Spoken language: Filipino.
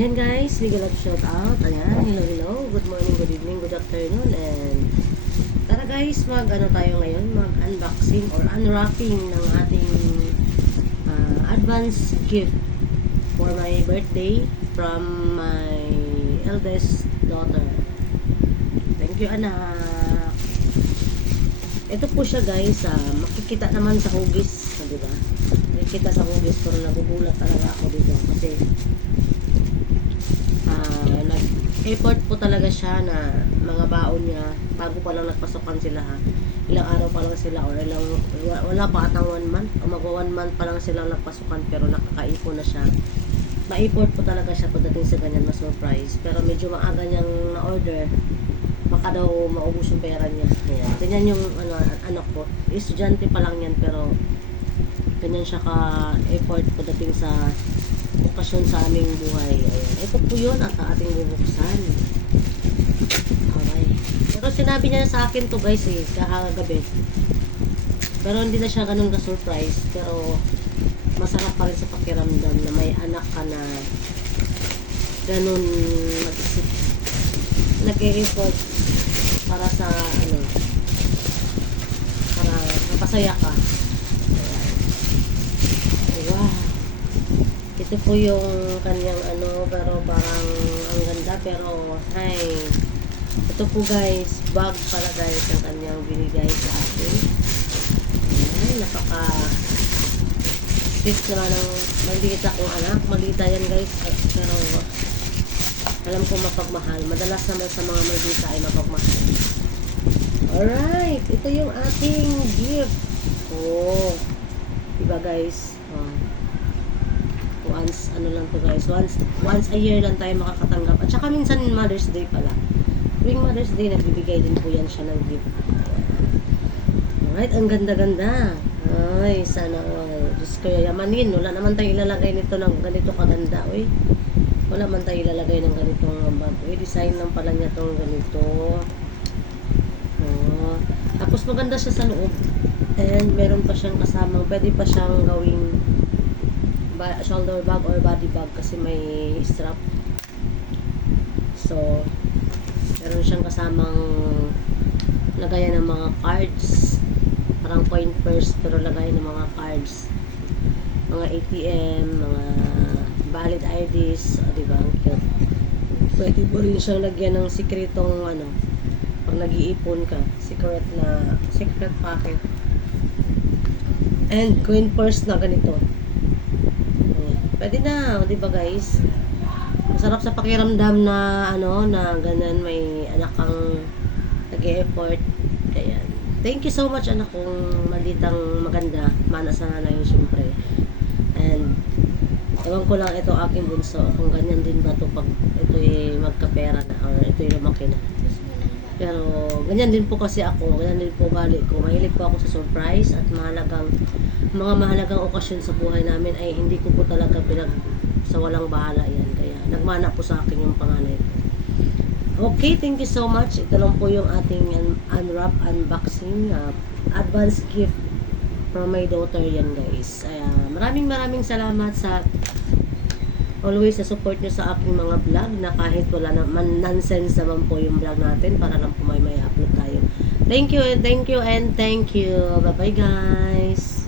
Ayan guys, legal love shout out. Ayan, hello. Good morning, good evening, good afternoon. And tara guys, tayo ngayon, mag-unboxing or unwrapping ng ating advance gift for my birthday from my eldest daughter. Thank you, anak. Ito po siya guys, makikita naman sa hugis, di ba? Makikita sa hugis, pero nagugulat talaga ako dito kasi nag-effort po talaga siya na mga baon niya bago pa lang nagpasokan sila ilang araw pa lang sila or wala pa atang 1 month o magwa 1 month pa lang silang nagpasukan pero nakakaipon na siya. Ma-effort po talaga siya pagdating sa ganyan na surprise, pero medyo maaga niyang na-order baka daw maubos yung pera niya. Ayan. Ganyan yung anak ko, estudyante pa lang yan pero ganyan siya ka-effort pagdating sa okasyon sa aming buhay. Ayan. Ito po yun at ating bubuksan. Okay. Pero sinabi niya sa akin to guys kahagabi. Pero hindi na siya ganun ka-surprise. Pero masarap pa rin sa pakiramdam na may anak ka na ganun mag-isip. Nag-e-effort para sa para mapasaya ka. Ito po yung kanyang pero parang ang ganda pero ito po guys, bag pala guys ang kanyang binigay sa akin. Napaka sweet naman ng maliit akong anak. Malita yan guys, pero alam ko mapagmahal. Madalas naman sa mga maldita ay mapagmahal. Alright, ito yung ating gift. Diba guys? Once lang to guys, once a year lang tayo makakatanggap, at saka minsan Mother's Day pala, tuwing Mother's Day nagbibigay din po yan siya ng gift. Alright, ang ganda-ganda. Ay, sana Diyos ko yamanin. Wala naman tayo ilalagay nito ng ganito kaganda. Wala man tayo ilalagay ng ganitong bag. Design lang pala niya tong ganito. Tapos maganda siya sa loob, and meron pa siyang kasamang, pwede pa siyang gawing shoulder bag or body bag kasi may strap. So meron siyang kasamang lagayan ng mga cards, parang coin purse pero lagayan ng mga cards, mga ATM, mga valid IDs, diba? Ang cute. Pwede mo rin siyang lagyan ng sikretong pag nag-iipon ka, secret pocket, and coin purse na ganito. Pwede na, di ba guys? Masarap sa pakiramdam na na ganun may anak kang nag-e-effort. Ayan. Thank you so much anak kong malitang maganda. Mana sa nanay syempre. And ewan ko lang ito aking bunso kung ganyan din ba to pag ito'y magkapera na or ito'y lumaki na. Pero ganyan din po kasi ako, ganyan din po gali ko. Mahilig po ako sa surprise at mga mahalagang okasyon sa buhay namin ay hindi ko po talaga sa walang bahala yan. Kaya nagmana po sa akin yung panganay ko. Okay, thank you so much. Ito lang po yung ating unwrap unboxing advance gift from my daughter yan guys. Maraming salamat sa always sa support nyo sa aking mga vlog, na kahit wala naman nonsense naman po yung vlog natin, para lang po may upload tayo. Thank you and thank you and thank you. Bye bye guys.